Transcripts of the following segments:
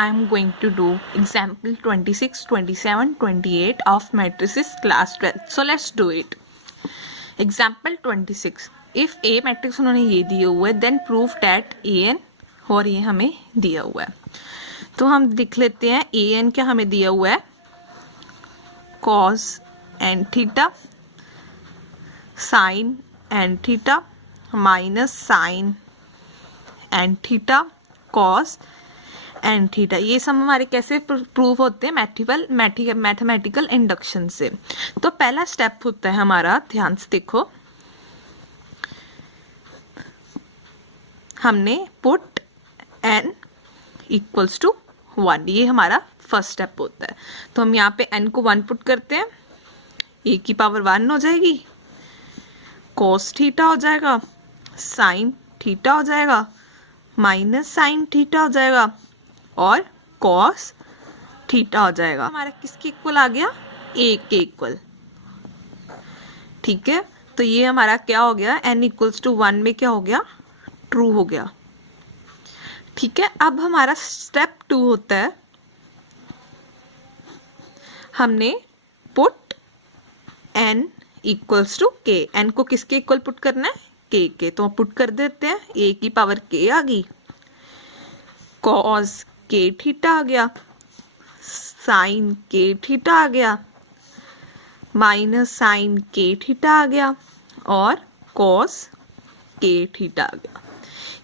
I am going to do example 26, 27, 28 of matrices class 12. So let's do it. Example 26. If A matrix उन्होंने ये दिए हुए then prove that an और ये हमें दिया हुआ है. तो हम देख लेते हैं an क्या हमें दिया हुआ है cos n theta sin n theta minus sin n theta cos n theta. ये सब हमारे कैसे प्रूव होते हैं मैथमेटिकल इंडक्शन से. तो पहला स्टेप होता है हमारा, ध्यान से देखो, हमने पुट n इक्वल्स टू 1. ये हमारा फर्स्ट स्टेप होता है. तो हम यहाँ पे n को 1 पुट करते हैं, a की पावर 1 हो जाएगी, cos थीटा हो जाएगा, sin थीटा हो जाएगा, माइनस sin थीटा हो जाएगा और cos थीटा हो जाएगा. हमारा किसके इक्वल आ गया, a के इक्वल. ठीक है, तो ये हमारा क्या हो गया, n इक्वल्स टू 1 में क्या हो गया, ट्रू हो गया. ठीक है, अब हमारा स्टेप 2 होता है, हमने put n equals to k. n को किसके इक्वल पुट करना है, k के. तो पुट कर देते हैं, a की पावर k आ गई, cos k थीटा आ गया, sin k थीटा आ गया, माइनस sin k थीटा आ गया और cos k थीटा आ गया.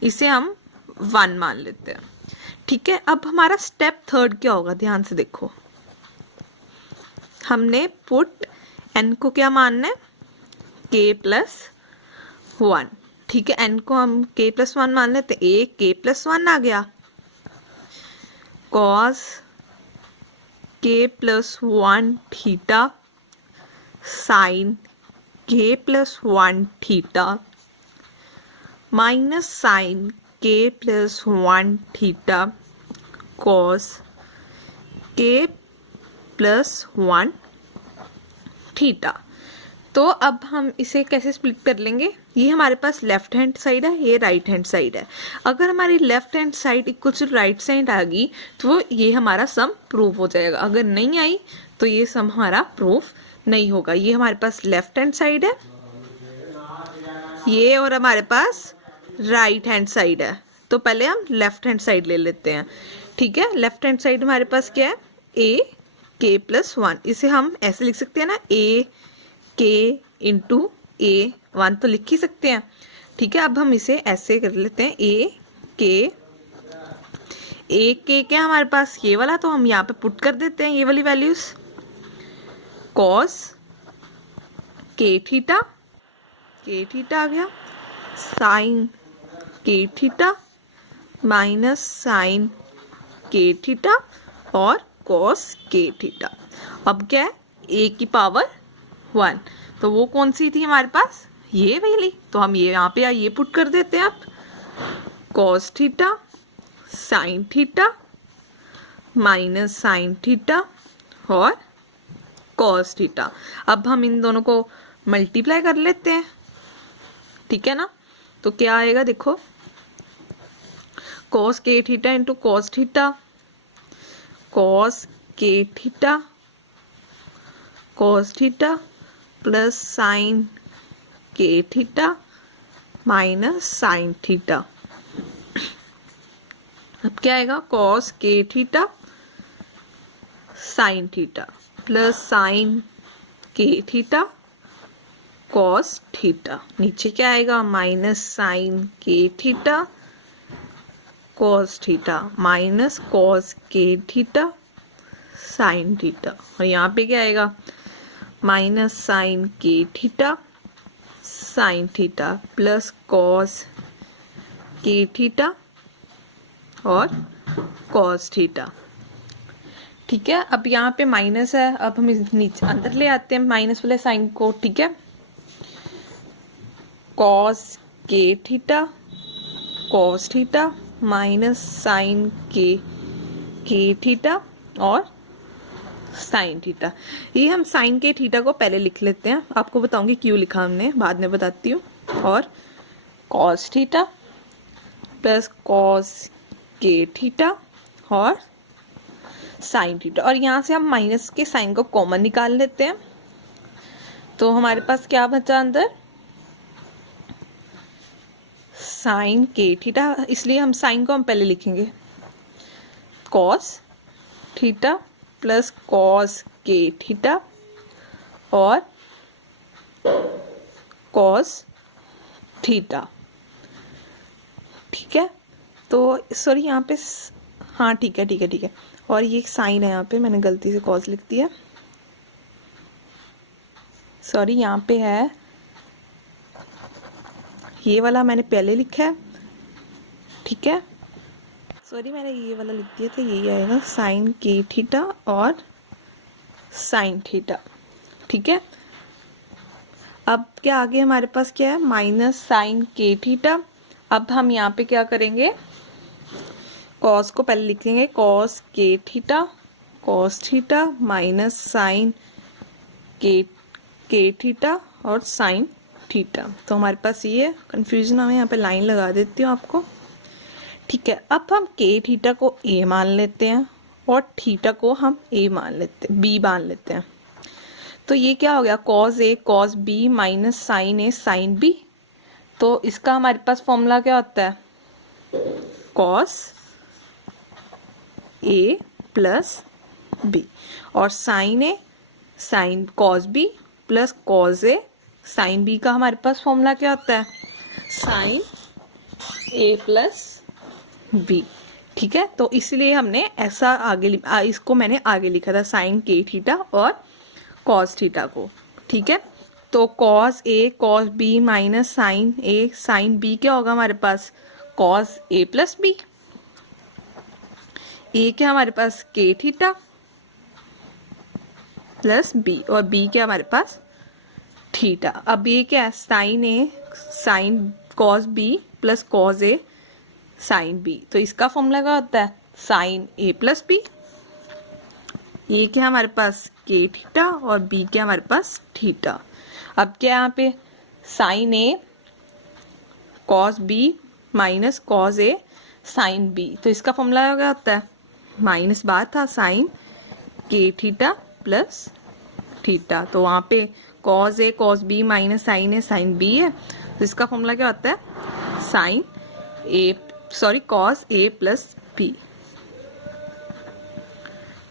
इसे हम 1 मान लेते हैं. ठीक है, अब हमारा स्टेप 3 क्या होगा, ध्यान से देखो, हमने पुट n को क्या मानना है, k प्लस 1. ठीक है, n को हम k प्लस 1 मान लेते, a k प्लस 1 आ गया, cos k plus 1 theta sin k plus 1 theta minus sin k plus 1 theta cos k plus 1 theta. तो अब हम इसे कैसे स्प्लिट कर लेंगे, ये हमारे पास लेफ्ट हैंड साइड है, ये राइट हैंड साइड है. अगर हमारी left hand side equal to right side आ गई तो ये हमारा सम प्रूव हो जाएगा. अगर नहीं आई तो ये सम हमारा प्रूफ नहीं होगा. ये हमारे पास लेफ्ट हैंड साइड है ये, और हमारे पास राइट हैंड साइड है. तो पहले हम लेफ्ट हैंड साइड ले लेते हैं. ठीक है, लेफ्ट हैंड साइड हमारे पास क्या है, a k प्लस 1. इसे हम ऐसे लिख सकते हैं ना, a k इंटू a1 तो लिख ही सकते हैं. ठीक है, अब हम इसे ऐसे कर लेते हैं, a k क्या हमारे पास ये वाला, तो हम यहाँ पे पुट कर देते हैं ये वाली वैल्यूज, cos k थीटा आ गया, sin k theta minus sin k theta और cos k थीटा. अब क्या है, a की पावर 1, तो वो कौन सी थी हमारे पास, ये वाली. तो हम ये यहाँ पे ये पुट कर देते हैं. अब cos theta sin theta minus sin theta और cos थीटा. अब हम इन दोनों को मल्टीप्लाई कर लेते हैं. ठीक है ना, तो क्या आएगा, देखो, cos k theta into cos theta, cos k theta cos theta plus sin k theta minus sin theta. अब क्या आएगा, cos k theta sin theta plus sin k theta cos theta. नीचे क्या आएगा, minus sin k theta cos theta minus cos k theta sin theta. और यहाँ पे क्या आएगा, minus sin k theta sin theta plus cos k theta और cos theta. ठीक है, अब यहाँ पे माइनस है, अब हम इस नीचे अंदर ले आते हैं माइनस वाले साइन को. ठीक है, cos k theta minus sin k theta और साइन थीटा. ये हम साइन के थीटा को पहले लिख लेते हैं, आपको बताऊंगी क्यों लिखा हमने, बाद में बताती हूँ. और cos theta plus cos k theta और साइन थीटा, और यहाँ से हम माइनस के साइन को कॉमन निकाल लेते हैं। तो हमारे पास क्या बचा अंदर, साइन के थीटा, इसलिए हम साइन को हम पहले लिखेंगे कॉस थीटा प्लस कॉस के थीटा और कॉस थीटा। ठीक है, तो सॉरी यहाँ पे हाँ ठीक है, और ये साइन है, यहाँ पे मैंने गलती से कॉस लिख दिया, सॉरी यहाँ पे है, ये वाला मैंने पहले लिखा है। ठीक है, सॉरी मैंने ये वाला लिख दिया था, यही आएगा साइन के थीटा और साइन थीटा। ठीक है, अब क्या आगे हमारे पास क्या है, माइनस साइन के थीटा। अब हम यहाँ पे क्या करेंगे, कॉस को पहले लिखेंगे कॉस के थीटा माइनस साइन के थीटा और साइन थीटा। तो हमारे पास ये कंफ्यूजन, हमें यहाँ पे लाइन लगा देती हूँ आपको। ठीक है, अब हम के थीटा को ए मान लेते हैं और थीटा को हम ए मान लेते हैं, बी मान लेते हैं। तो ये क्या हो गया, cos A cos B minus sine A sine B. तो इसका हमारे पास फॉर्मूला क्या होता है, कॉस ए प्लस बी, और sine A sine cos B plus cos A sine B का हमारे पास फॉर्मूला क्या होता है, साइन ए प्लस बी। ठीक है, तो इसलिए हमने ऐसा आगे इसको मैंने आगे लिखा था, साइन के थीटा और कॉस थीटा को। ठीक है, तो cos A cos B minus sine A sine B क्या होगा हमारे पास, cos A plus B. A क्या हमारे पास, के थीटा प्लस बी, और बी क्या हमारे पास, थीटा। अब ये क्या है, sine A sine cos B plus cos A sine B. तो इसका फॉर्मूला क्या होता है, साइन ए प्लस बी। ये क्या हमारे पास, के थीटा, और बी क्या हमारे पास, थीटा। अब क्या यहाँ पे, sign A cos B minus cos A sine B. तो इसका फॉर्मूला क्या होता है, माइनस बात था, साइन के थीटा प्लस थीटा। तो वहाँ पे cos A cos B minus sine A sine B है। तो इसका फॉर्मूला क्या होता है, sine A cos A plus B.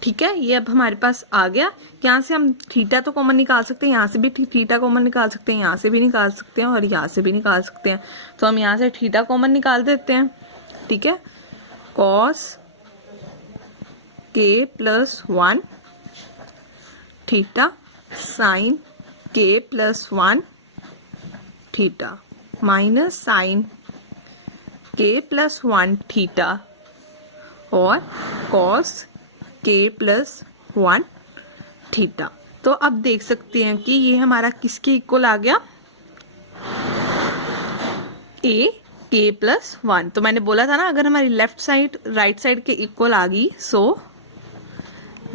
ठीक है, ये अब हमारे पास आ गया। यहाँ से हम थीटा तो कॉमन निकाल सकते हैं, यहाँ से भी थीटा कॉमन निकाल सकते हैं, यहाँ से भी निकाल सकते हैं और यहाँ से भी निकाल सकते हैं। तो हम यहाँ से थीटा कॉमन निकाल देते हैं। ठीक है, कॉस के प्लस 1 थीटा साइन के प्लस 1 थीटा माइनस साइन के प्लस 1 थीटा और कॉस के प्लस 1 थीटा। तो अब देख सकते हैं कि ये हमारा किसके इक्वल आ गया, ए के प्लस 1। तो मैंने बोला था ना, अगर हमारी लेफ्ट साइड राइट साइड के इक्वल आ गई, so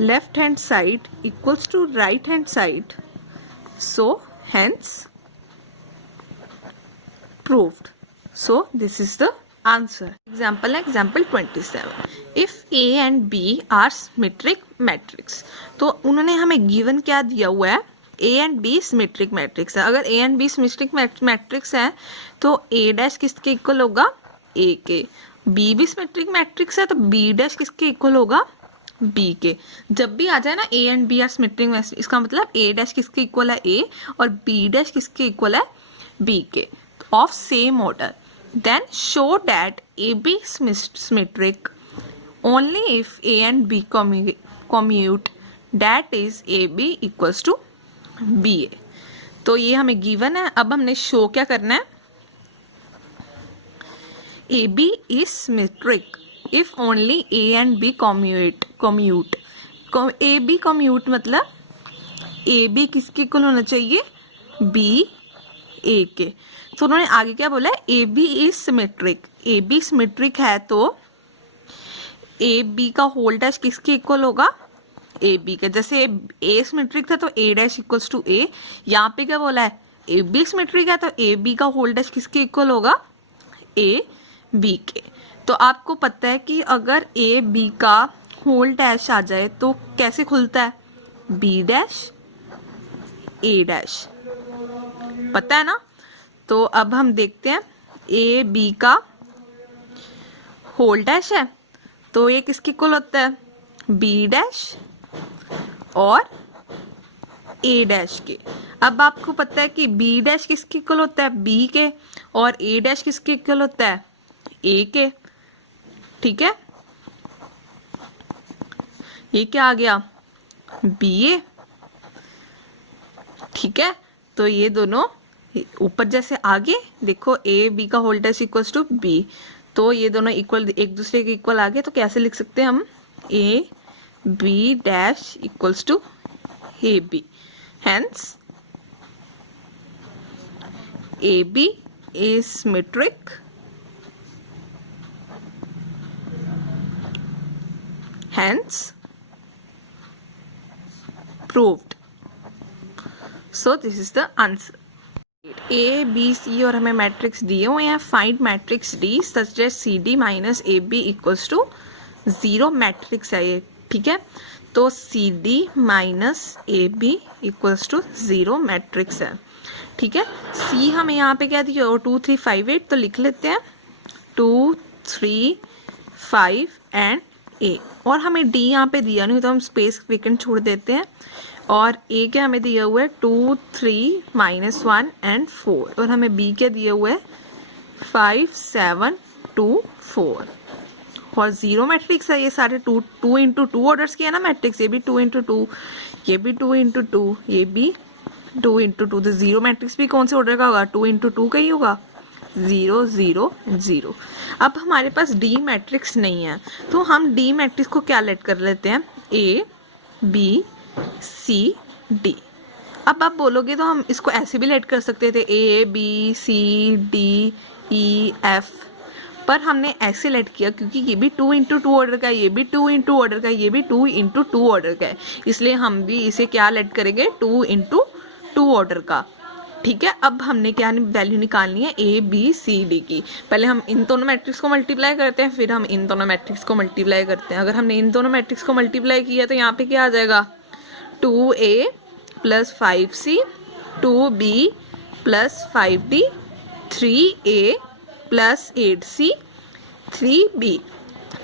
left hand side equals to right hand side, so hence proved. So this is the answer. Example 27. If A and B are symmetric matrix. तो उन्होंने हमें given क्या दिया हुआ है, A and B symmetric matrix है। अगर A and B symmetric matrix है तो A डैश किसके इक्वल होगा, A के। B भी symmetric matrix है तो B डैश किसके इक्वल होगा, B के। जब भी आ जाए ना A and B are symmetric matrix, इसका मतलब A डैश किसके इक्वल है, A, और B डैश किसके इक्वल है, B के, of same order. Then show that AB is symmetric only if A and B commute, that is AB equals to BA. तो ये हमें गिवन है। अब हमने शो क्या करना है, AB is symmetric if only A and B commute. AB commute मतलब AB किसके इक्वल होना चाहिए, B A के। तो उन्होंने आगे क्या बोला है, AB is symmetric। AB symmetric है तो AB का होल डैश किसके इक्वल होगा, AB के। जैसे A symmetric था तो A dash equals to A। यहाँ पे क्या बोला है, AB symmetric है तो AB का होल डैश किसके इक्वल होगा, A B के। तो आपको पता है कि अगर A B का होल डैश आ जाए तो कैसे खुलता है? बी डैश ए डैश, पता है ना? तो अब हम देखते हैं, ए बी का होल डैश है तो ये किसके इक्वल होता है? बी डैश और ए डैश के। अब आपको पता है कि बी डैश किसके इक्वल होता है? बी के, और ए डैश किसके इक्वल होता है? ए के। ठीक है, ये क्या आ गया? B A. ठीक है, तो ये दोनों ऊपर जैसे आगे देखो, ए बी का whole dash equals to B, तो ये दोनों इक्वल, एक दूसरे के इक्वल आ गए। तो कैसे लिख सकते हैं हम? A B dash equals to A B, hence A B is symmetric, hence proved. So this is the answer. A B C और हमें मैट्रिक्स दिए हुए हैं। Find matrix D such that C D minus A B equals to 0 matrix है ये। ठीक है, तो C D minus A B equals to 0 matrix है। ठीक है, सी हमें यहाँ पे क्या दिया? 2 3 5 8, तो लिख लेते हैं 2 3 5 एंड ए। और हमें डी यहाँ पे दिया नहीं तो हम स्पेस वेकेंट छोड़ देते हैं। और ए क्या हमें दिया हुआ है? 2 3 -1 एंड 4। और हमें बी क्या दिया हुआ है? 5 7 2 4। और 0 मैट्रिक्स है ये सारे। 2 इंटू 2 ऑर्डर्स किया ना मैट्रिक्स, ये भी 2 इंटू 2, ये भी 2 इंटू 2, ये भी 2 इंटू 2। तो 0 मैट्रिक्स भी कौन से ऑर्डर का होगा? 2 इंटू 2 का ही होगा। 0 0 0। अब हमारे पास डी मैट्रिक्स नहीं है तो हम डी मैट्रिक्स को क्या लेट कर लेते हैं? A B C D. अब आप बोलोगे तो हम इसको ऐसे भी लेट कर सकते थे, A B C D E F, पर हमने ऐसे लेट किया क्योंकि ये भी 2 इंटू 2 ऑर्डर का है, ये भी 2 इंटू ऑर्डर का है, ये भी 2 इंटू 2 ऑर्डर का है, इसलिए हम भी इसे क्या लेट करेंगे? 2 इंटू 2 ऑर्डर का। ठीक है, अब हमने क्या वैल्यू निकालनी है? ए बी सी डी की। पहले हम इन दोनों मैट्रिक्स को मल्टीप्लाई करते हैं, फिर हम इन दोनों मैट्रिक्स को मल्टीप्लाई करते हैं। अगर हमने इन दोनों मैट्रिक्स को मल्टीप्लाई किया तो यहाँ पे क्या आ जाएगा? 2a plus 5c, 2b plus 5d, 3a plus 8c, 3b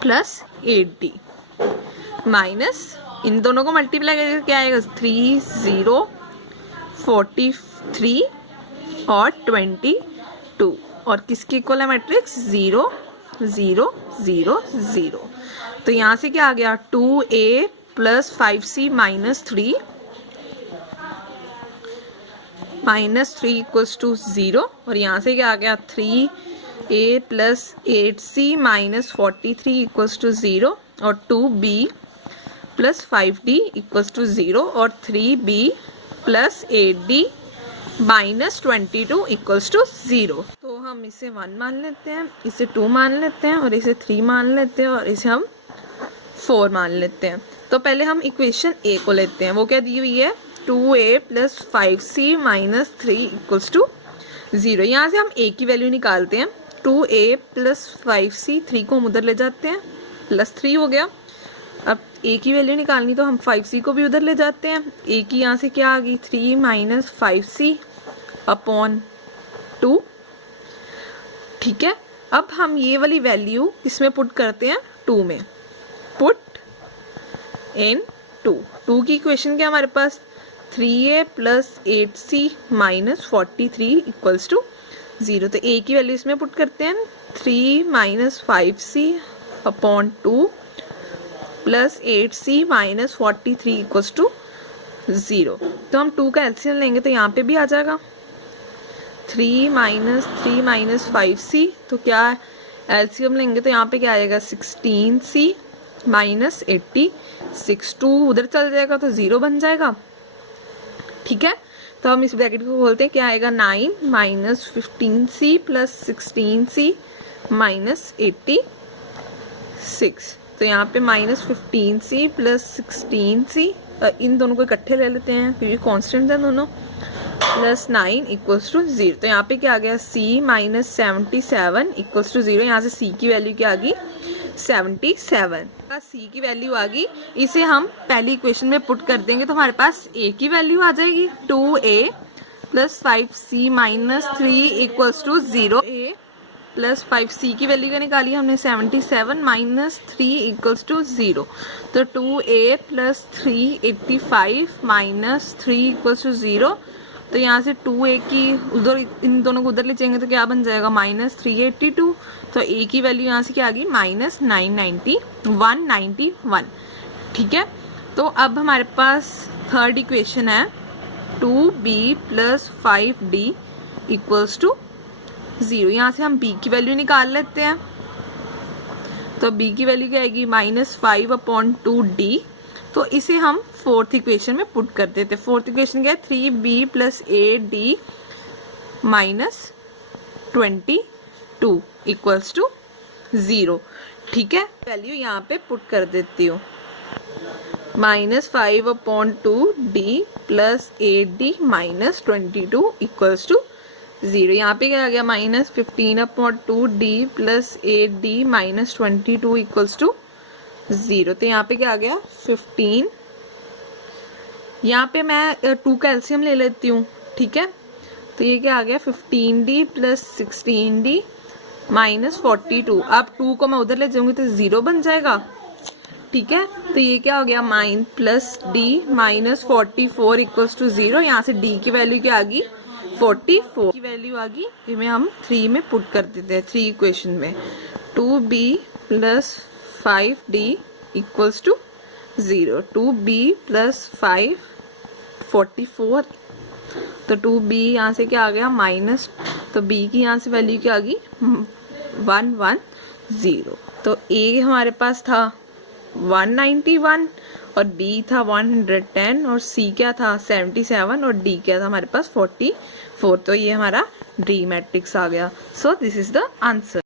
plus 8d, minus इन दोनों को मल्टीप्लाई करके क्या आएगा? 3 0 43 और 22। और किसके इक्वल है मैट्रिक्स? 0 0 0 0। तो यहाँ से क्या आ गया? 2a plus 5c minus 3 equals to 0। और यहाँ से क्या आ गया? 3a plus 8c minus 43 equals to 0। और 2b plus 5d equals to 0। और 3b plus 8d minus 22 equals to 0। तो हम इसे 1 मान लेते हैं, इसे 2 मान लेते हैं, और इसे 3 मान लेते हैं, और इसे हम 4 मान लेते हैं। तो पहले हम इक्वेशन ए को लेते हैं। वो क्या दी हुई है? 2a plus 5c minus 3 equals to 0। यहाँ से हम a की वैल्यू निकालते हैं। 2a प्लस 5c, 3 को हम उधर ले जाते हैं, प्लस 3 हो गया। अब a की वैल्यू निकालनी तो हम 5c को भी उधर ले जाते हैं। a की यहाँ से क्या आ गई? 3 माइनस 5c अपॉन 2। ठीक है, अब हम ये वाली वैल्यू इसमें पुट करते हैं 2 में। पुट इन 2 की इक्वेशन क्या हमारे पास? 3a plus 8c minus 43 equals to 0। तो a की वैल्यू इसमें पुट करते हैं। 3 minus 5c upon 2 plus 8c minus 43 equals to 0। तो हम 2 का एलसीएम लेंगे तो यहाँ पे भी आ जाएगा 3 माइनस 5c। तो क्या एलसीएम लेंगे तो यहाँ पे क्या आएगा? 16c minus 86। 2 उधर चल जाएगा तो 0 बन जाएगा। ठीक है, तो हम इस ब्रैकेट को खोलते हैं, क्या आएगा? 9 minus 15c plus 16c minus 86। तो यहाँ पे माइनस 15c प्लस 16c, इन दोनों को इकट्ठे ले लेते हैं क्योंकि कांस्टेंट है दोनों, प्लस 9 इक्वल्स टू 0। तो यहाँ पे क्या आ गया? c minus 77 equals to 0। यहाँ से c की वैल्यू क्या आ गई? 77। पास सी की वैल्यू आ गई, इसे हम पहली इक्वेशन में पुट कर देंगे तो हमारे पास ए की वैल्यू आ जाएगी 2a plus 5c minus 3 equals to 0। A plus 5c की वैल्यू क्या निकाली हमने 77 माइनस 3 इक्वल्स टू 0। तो 2a plus 385 minus 3 equals to 0। तो यहाँ से 2a की उधर, इन दोनों को उधर ले जाएंगे तो क्या बन जाएगा माइनस 382। तो a की वैल्यू यहाँ से क्या आ गई माइनस 191। ठीक है, तो अब हमारे पास थर्ड इक्वेशन है 2b plus 5d equals to 0। यहाँ से हम b की वैल्यू निकाल लेते हैं। तो b की वैल्यू क्या आएगी -5/2d। तो इसे हम फोर्थ इक्वेशन में पुट कर देते हैं। फोर्थ इक्वेशन क्या है 3b plus 8d minus 22 equals to 0। ठीक है, वैल्यू यहाँ पे पुट कर देती हूँ -5/2d plus 8d minus 22 equals to 0। यहाँ पे क्या आ गया -15/2d plus 8d minus 22 equals to 0। तो यहाँ पे क्या आ गया 15। यहाँ पे मैं 2 का एलसीएम ले लेती हूँ। ठीक है, तो ये क्या आ गया 15d प्लस 16d माइनस 42। अब 2 को मैं उधर ले जाऊंगी तो 0 बन जाएगा। ठीक है, तो ये क्या हो गया plus d minus 44 equals to 0। यहाँ से d की वैल्यू क्या आ गई 44 की वैल्यू आ गई। इन्हें हम 3 में पुट कर देते हैं, 3 इक्वेशन में 2b plus 5d equals to 0। 2b plus 5 44। तो 2b यहाँ से क्या आ गया माइनस, तो b की यहाँ से वैल्यू क्या आ गई 110। तो a हमारे पास था 191 और b था 110 और c क्या था 77 और d क्या था हमारे पास 44। तो ये हमारा डी मैट्रिक्स आ गया। So this is the answer.